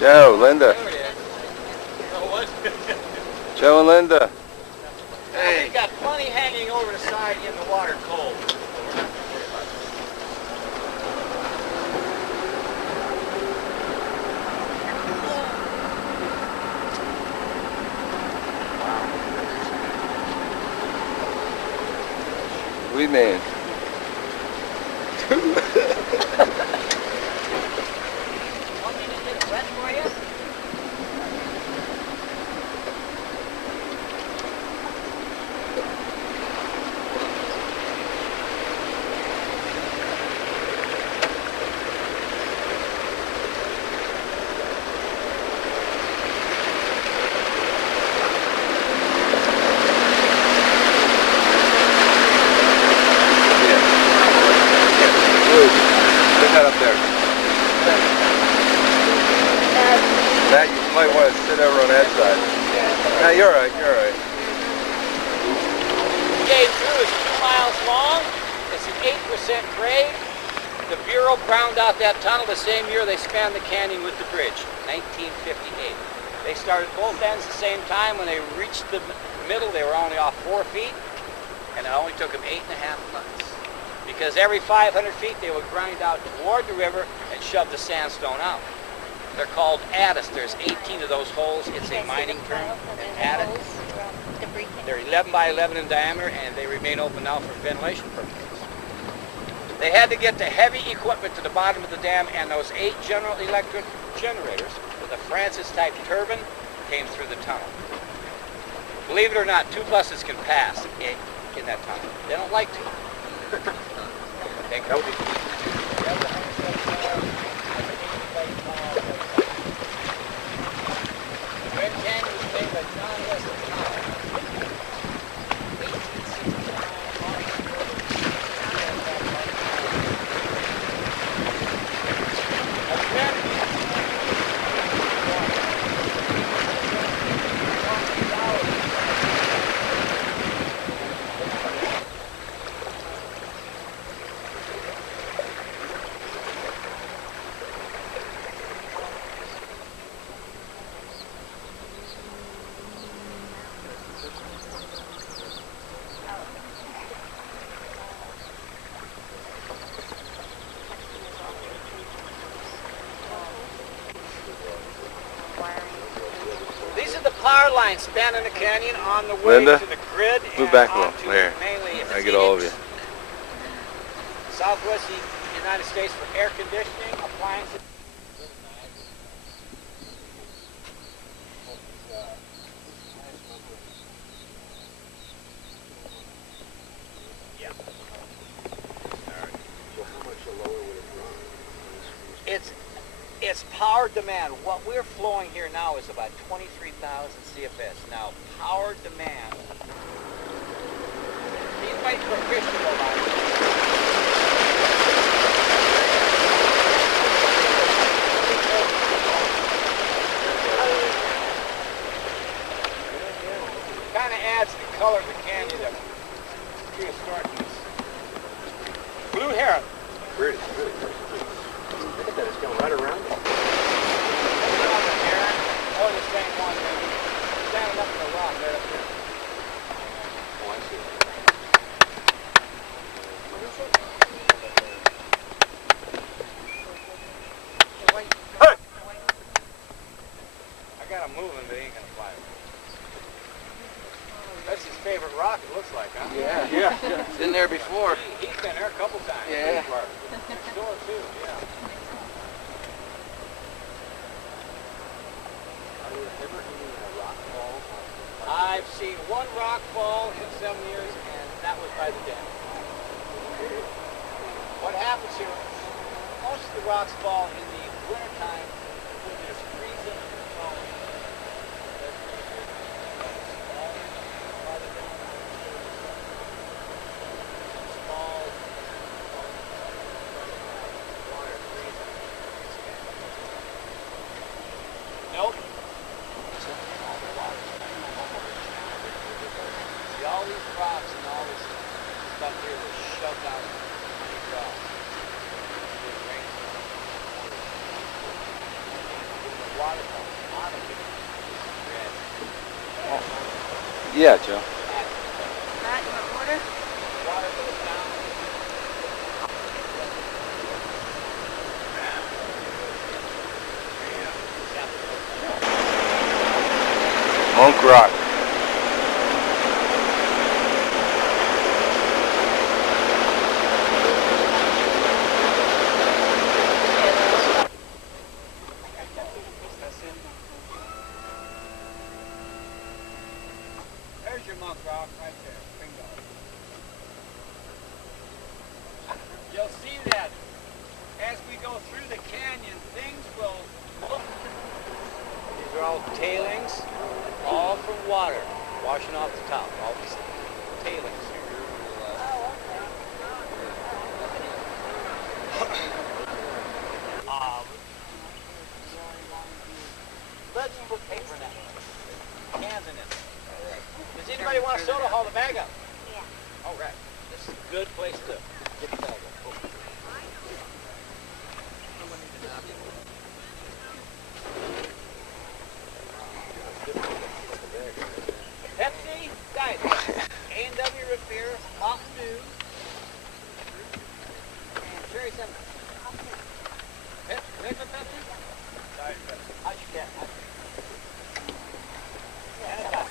Joe, Linda. There it is. Oh, what? Joe and Linda. Hey. We got plenty hanging over the side in the water cold. We man. Want me to get it wet for you? Matt, you might want to sit over on that side. No, you're all right, you're all right. The gauge through is 2 miles long. It's an 8% grade. The Bureau ground out that tunnel the same year they spanned the canyon with the bridge, 1958. They started both ends the same time. When they reached the middle, they were only off 4 feet, and it only took them 8.5 months. Because every 500 feet, they would grind out toward the river and shove the sandstone out. They're called adits. There's 18 of those holes. It's a mining term, an adit. They're 11 by 11 in diameter, and they remain open now for ventilation purposes. They had to get the heavy equipment to the bottom of the dam, and those 8 General Electric generators with a Francis-type turbine came through the tunnel. Believe it or not, 2 buses can pass in that tunnel. They don't like to. They go. Glen Canyon was made by John Wesley. These are the power lines spanning the canyon on the way Linda, to the grid. move back a little. Onto There. mainly I get all of you. Southwest United States for air conditioning, appliances. Yeah. So how much lower would it run? It's power demand. What we're flowing here now is about 23,000 CFS. Now, power demand. He's waiting for a fish to go by. Kind of adds the color of the canyon to prehistoricness. Blue heron. Really, really. Look at that, it's going right around it. Oh, the same one, man. Standing up in the rock right up there. Oh, I see. Hey! I got him moving, but he ain't gonna fly. That's his favorite rock, it looks like, huh? Yeah. Yeah. Been there before. He's been there a couple times. Yeah. Sure, too, yeah. Are there ever any rock falls? I've seen one rock fall in 7 years, and that was by the dam. What happens here, most of the rocks fall in the wintertime when there's freezing and snowing. Small. Nope. See, all these rocks and all this stuff here was shoved out underground. water comes out of it. Red. Yeah, Joe. Matt, you want water? Water goes down. Monk Rock. There's your Monk Rock right there. Bingo. You'll see that as we go through the canyon, things will look. These are all tailings, all from water, washing off the top. All these tailings. Let's put paper in that. Cans in it. Does anybody want a soda? Haul the bag up. Yeah. All right. This is a good place to get the bag up. Oh. Pepsi, Diet Coke, A&W Root Beer, Mountain Dew, and Cherry Cinnamon. Regular Pepsi? Diet Pepsi. How'd you get? And a Diet.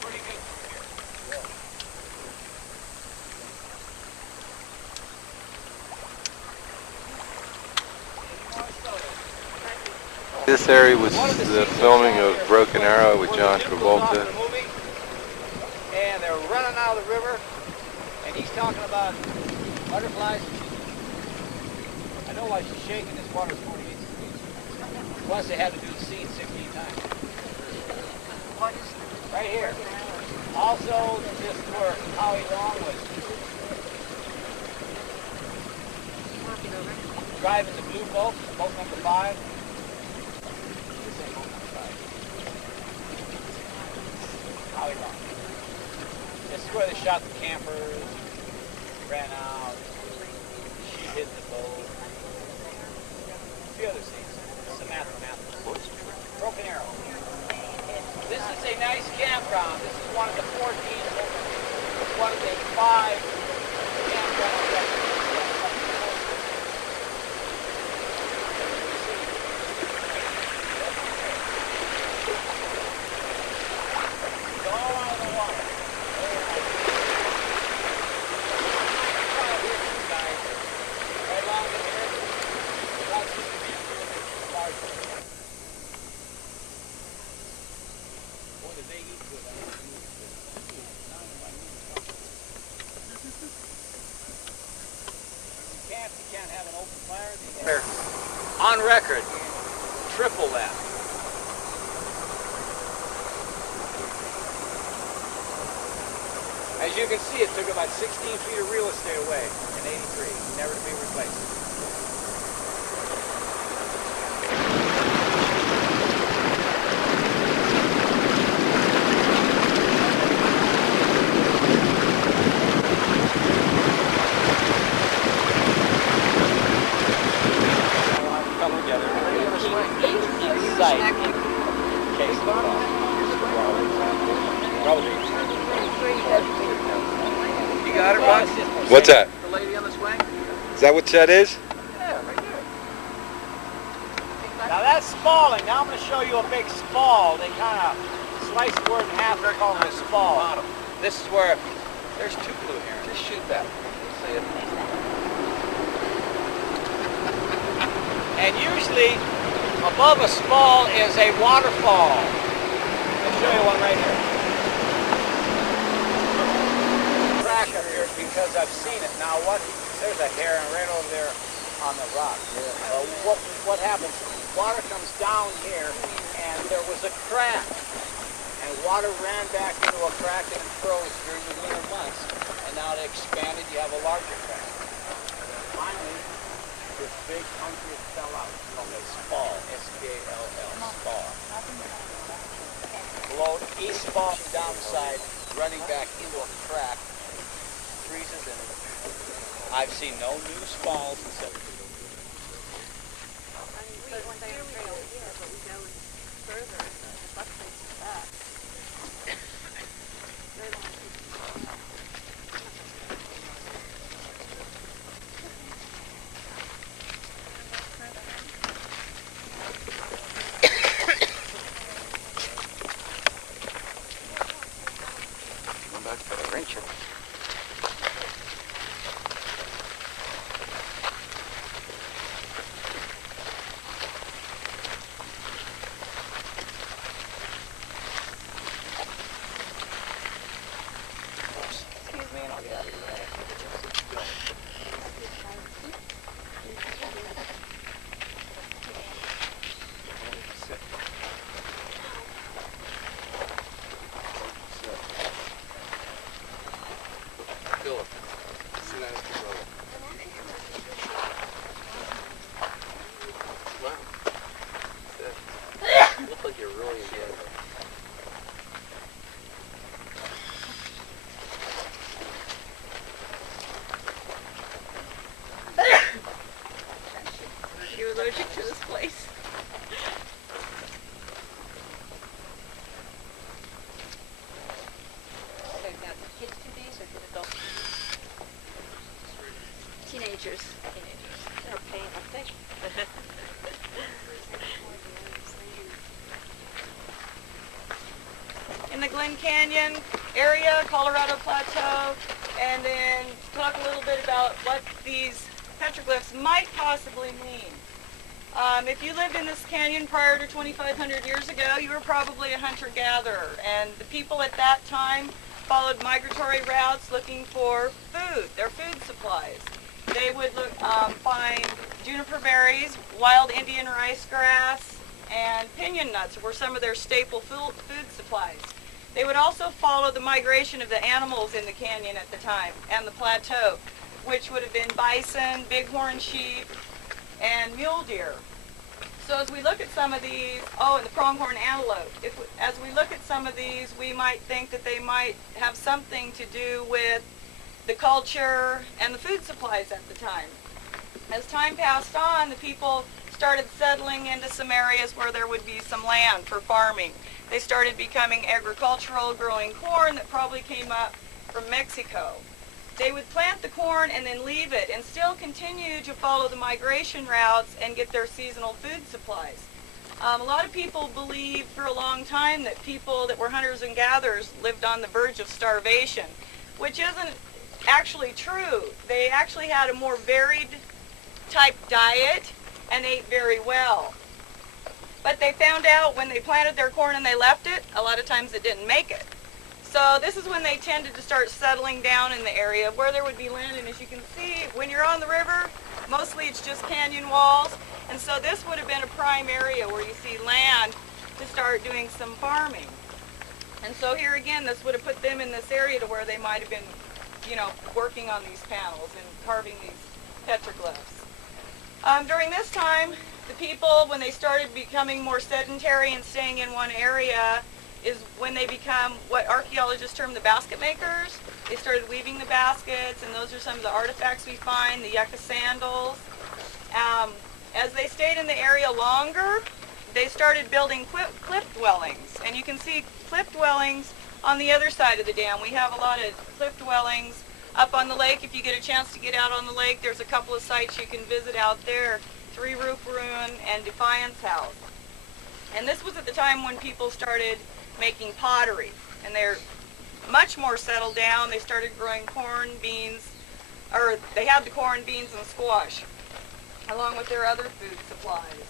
Pretty good from here. This area was the filming of Broken Arrow with John Travolta. And they're running out of the river, and he's talking about butterflies. I know why she's shaking. This water's 48 degrees. Plus, they had to do the scene 16 times. Right here. Also, this is where Howie Long was driving the blue boat, boat number 5. Howie Long. This is where they shot the campers, ran out, she hit the boat. A few other scenes. Samantha. Broken Arrow. This is a nice campground. This is one of the 14, one of the 5 campgrounds that on record, triple that. As you can see, it took about 16 feet of real estate away in '83, never to be replaced. You got it, Ron? What's that? The lady on the swing? Is that what that is? Yeah, right there. Now that's spalling. Now I'm going to show you a big spall. They kind of slice the word in half. They're calling it a spall. This is where there's 2 blue herons. Just shoot that. See it? And usually above a spall is a waterfall. I'll show you one right here. Crack up here because I've seen it. Now there's a heron right over there on the rock. What happens? Water comes down here and there was a crack. And water ran back into a crack and it froze during the winter months. And now they expanded, you have a larger crack. Finally, this big country fell out. It's called a spall, S-P-A-L-L, spall. Below, east spall down the side, running back into a crack, freezes in it. I've seen no new spalls in 7 years. further. The buck faces back. Very long. Come back for the wrench. Excuse me, and I'll get out of your way. Philip, sit down with your brother. Wow. You look like you're really enjoying it. You're allergic to this place. Kids do these or did adults? Teenagers. They're a pain, aren't they? In the Glen Canyon area, Colorado Plateau, and then talk a little bit about what these petroglyphs might possibly mean. If you lived in this canyon prior to 2,500 years ago, you were probably a hunter-gatherer, and the people at that time followed migratory routes looking for food, their food supplies. They would find juniper berries, wild Indian rice grass, and pinon nuts were some of their staple food supplies. They would also follow the migration of the animals in the canyon at the time and the plateau, which would have been bison, bighorn sheep, and mule deer. So as we look at some of these, and the pronghorn antelope, as we look at some of these, we might think that they might have something to do with the culture and the food supplies at the time. As time passed on, the people started settling into some areas where there would be some land for farming. They started becoming agricultural, growing corn that probably came up from Mexico. They would plant the corn and then leave it and still continue to follow the migration routes and get their seasonal food supplies. A lot of people believed for a long time that people that were hunters and gatherers lived on the verge of starvation, which isn't actually true. They actually had a more varied type diet and ate very well. But they found out when they planted their corn and they left it, a lot of times it didn't make it. So this is when they tended to start settling down in the area where there would be land. And as you can see, when you're on the river, mostly it's just canyon walls. And so this would have been a prime area where you see land to start doing some farming. And so here again, this would have put them in this area to where they might have been, working on these panels and carving these petroglyphs. During this time, the people, when they started becoming more sedentary and staying in one area, is when they become what archaeologists term the basket makers. They started weaving the baskets, and those are some of the artifacts we find, the yucca sandals. As they stayed in the area longer, they started building cliff dwellings. And you can see cliff dwellings on the other side of the dam. We have a lot of cliff dwellings up on the lake. If you get a chance to get out on the lake, there's a couple of sites you can visit out there. Three Roof Ruin and Defiance House. And this was at the time when people started making pottery, and they're much more settled down. They started growing corn, beans, or they had the corn, beans, and squash, along with their other food supplies.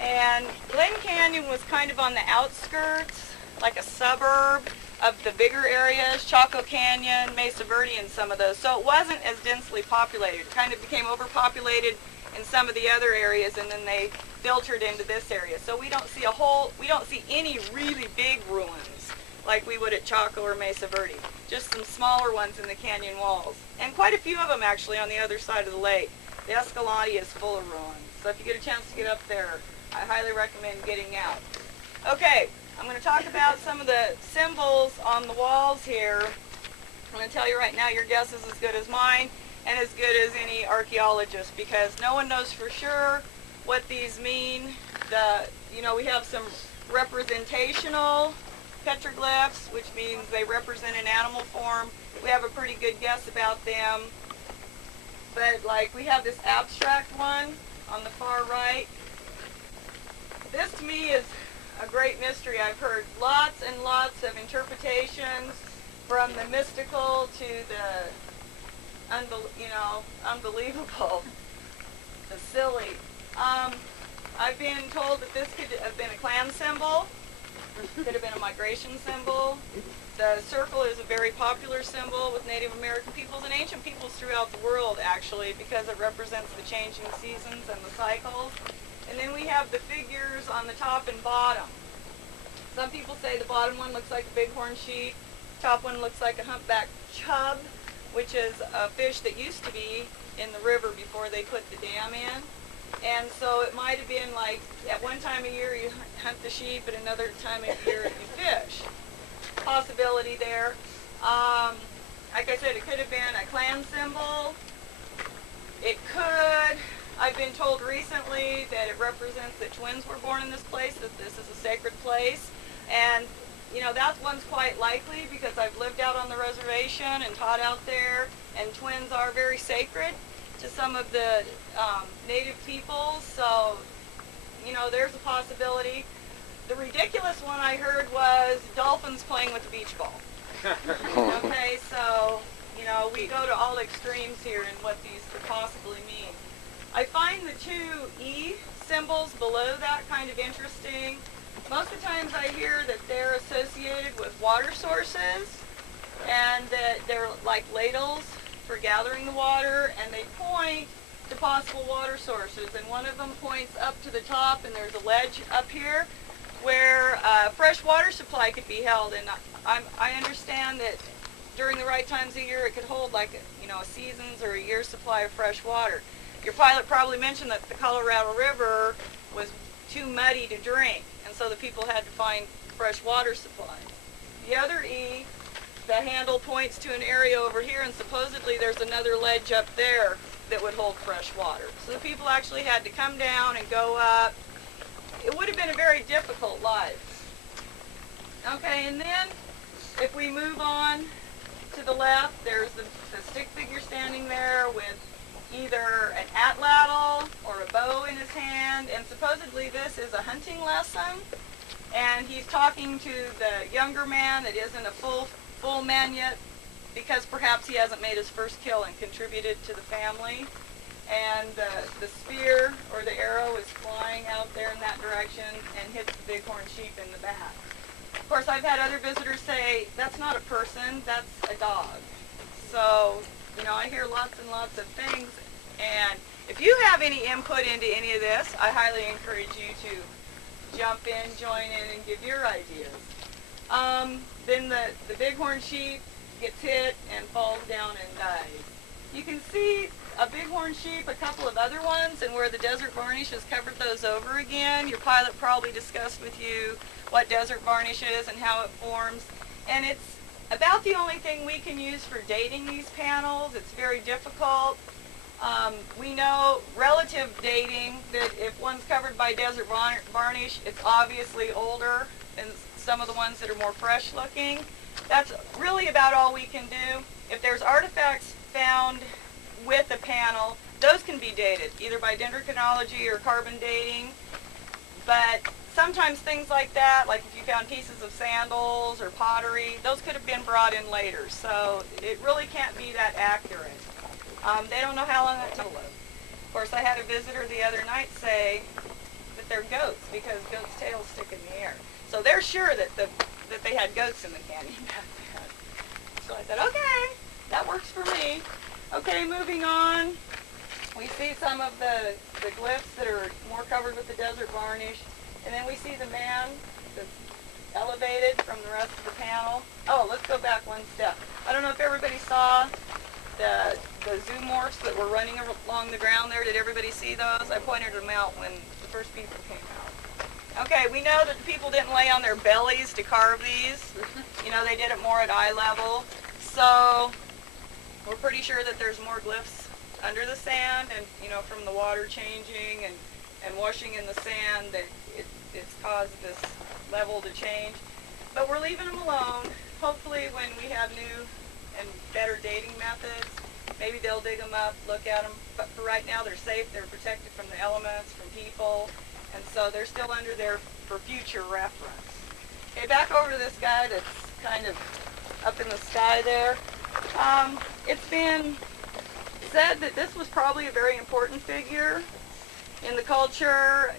And Glen Canyon was kind of on the outskirts, like a suburb of the bigger areas, Chaco Canyon, Mesa Verde, and some of those. So it wasn't as densely populated. It kind of became overpopulated in some of the other areas, and then they filtered into this area. So we don't see any really big ruins like we would at Chaco or Mesa Verde. Just some smaller ones in the canyon walls. And quite a few of them actually on the other side of the lake. The Escalante is full of ruins. So if you get a chance to get up there, I highly recommend getting out. Okay, I'm going to talk about some of the symbols on the walls here. I'm going to tell you right now, your guess is as good as mine and as good as any archaeologist, because no one knows for sure what these mean. We have some representational petroglyphs, which means they represent an animal form. We have a pretty good guess about them. But like we have this abstract one on the far right. This to me is a great mystery. I've heard lots and lots of interpretations, from the mystical to the unbelievable, the silly. I've been told that this could have been a clan symbol, could have been a migration symbol. The circle is a very popular symbol with Native American peoples and ancient peoples throughout the world, actually, because it represents the changing seasons and the cycles. And then we have the figures on the top and bottom. Some people say the bottom one looks like a bighorn sheep, top one looks like a humpback chub, which is a fish that used to be in the river before they put the dam in. And so it might have been like, at one time of year you hunt the sheep, at another time of year you fish. Possibility there. Like I said, it could have been a clan symbol. It could, I've been told recently that it represents that twins were born in this place, that this is a sacred place. And you know, that one's quite likely because I've lived out on the reservation and taught out there, and twins are very sacred to some of the native peoples. So, you know, there's a possibility. The ridiculous one I heard was dolphins playing with a beach ball. Okay, so, you know, we go to all extremes here in what these could possibly mean. I find the two E symbols below that kind of interesting. Most of the times I hear that they're associated with water sources and that they're like ladles for gathering the water, and they point to possible water sources. And one of them points up to the top, and there's a ledge up here where fresh water supply could be held. And I understand that during the right times of year it could hold like, you know, a season's or a year's supply of fresh water. Your pilot probably mentioned that the Colorado River was too muddy to drink, and so the people had to find fresh water supply. The other E, the handle points to an area over here, and supposedly there's another ledge up there that would hold fresh water. So the people actually had to come down and go up. It would have been a very difficult life. Okay, and then if we move on to the left, there's the stick figure standing there with either an atlatl or a bow in his hand, and supposedly this is a hunting lesson, and he's talking to the younger man that isn't a full man yet, because perhaps he hasn't made his first kill and contributed to the family, and the spear or the arrow is flying out there in that direction and hits the bighorn sheep in the back. Of course, I've had other visitors say, that's not a person, that's a dog. So, you know, I hear lots and lots of things, and if you have any input into any of this, I highly encourage you to jump in, join in, and give your ideas. Then the bighorn sheep gets hit and falls down and dies. You can see a bighorn sheep, a couple of other ones, and where the desert varnish has covered those over again. Your pilot probably discussed with you what desert varnish is and how it forms, and it's about the only thing we can use for dating these panels. It's very difficult. We know relative dating that if one's covered by desert varnish, it's obviously older than some of the ones that are more fresh looking. That's really about all we can do. If there's artifacts found with a panel, those can be dated, either by dendrochronology or carbon dating. But sometimes things like that, like if you found pieces of sandals or pottery, those could have been brought in later. So it really can't be that accurate. They don't know how long that took. Of course, I had a visitor the other night say that they're goats because goats' tails stick in the air. So they're sure that they had goats in the canyon back then. So I said, okay, that works for me. Okay, moving on. We see some of the glyphs that are more covered with the desert varnish. And then we see the man that's elevated from the rest of the panel. Oh, let's go back one step. I don't know if everybody saw the zoomorphs that were running along the ground there. Did everybody see those? I pointed them out when the first people came out. Okay, we know that the people didn't lay on their bellies to carve these. You know, they did it more at eye level. So we're pretty sure that there's more glyphs under the sand and, you know, from the water changing and and washing in the sand that it's caused this level to change. But we're leaving them alone. Hopefully when we have new and better dating methods, maybe they'll dig them up, look at them. But for right now, they're safe. They're protected from the elements, from people, and so they're still under there for future reference. Okay, back over to this guy that's kind of up in the sky there. It's been said that this was probably a very important figure in the culture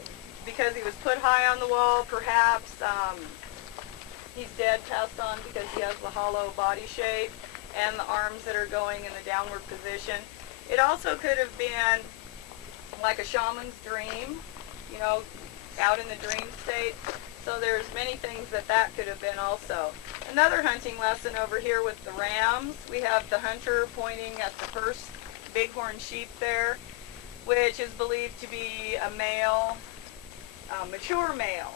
because he was put high on the wall, perhaps. He's dead, passed on because he has the hollow body shape and the arms that are going in the downward position. It also could have been like a shaman's dream, you know, out in the dream state. So there's many things that could have been also. Another hunting lesson over here with the rams. We have the hunter pointing at the first bighorn sheep there, which is believed to be a male, mature male.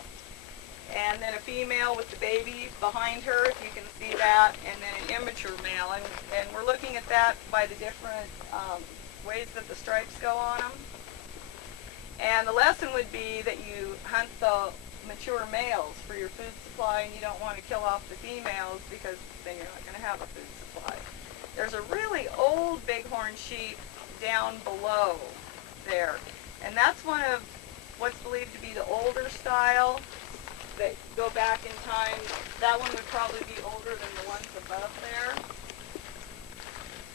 And then a female with the baby behind her, if you can see that, and then an immature male. And we're looking at that by the different ways that the stripes go on them. And the lesson would be that you hunt the mature males for your food supply, and you don't want to kill off the females because then you're not going to have a food supply. There's a really old bighorn sheep down below there, and that's one of what's believed to be the older style that go back in time. That one would probably be older than the ones above there.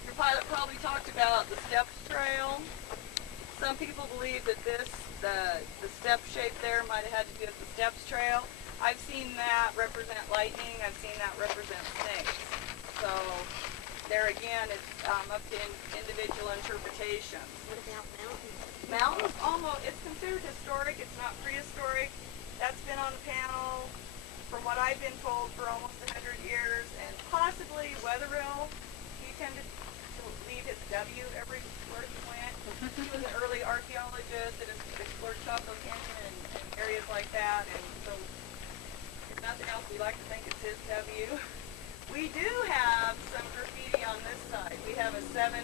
Your pilot probably talked about the steppe trail. Some people believe that the step shape there might have had to do with the steppes trail. I've seen that represent lightning. I've seen that represent snakes. So there again, it's up to individual interpretations. What about mountains? Mountains, almost, it's considered historic. It's not prehistoric. That's been on the panel, from what I've been told, for almost 100 years. And possibly Wetherill, he tended to leave his W everywhere he went. He was an early archaeologist that has explored Chaco Canyon and areas like that. And so, if nothing else, we like to think it's his W. We do have some graffiti on this side. We have a 1907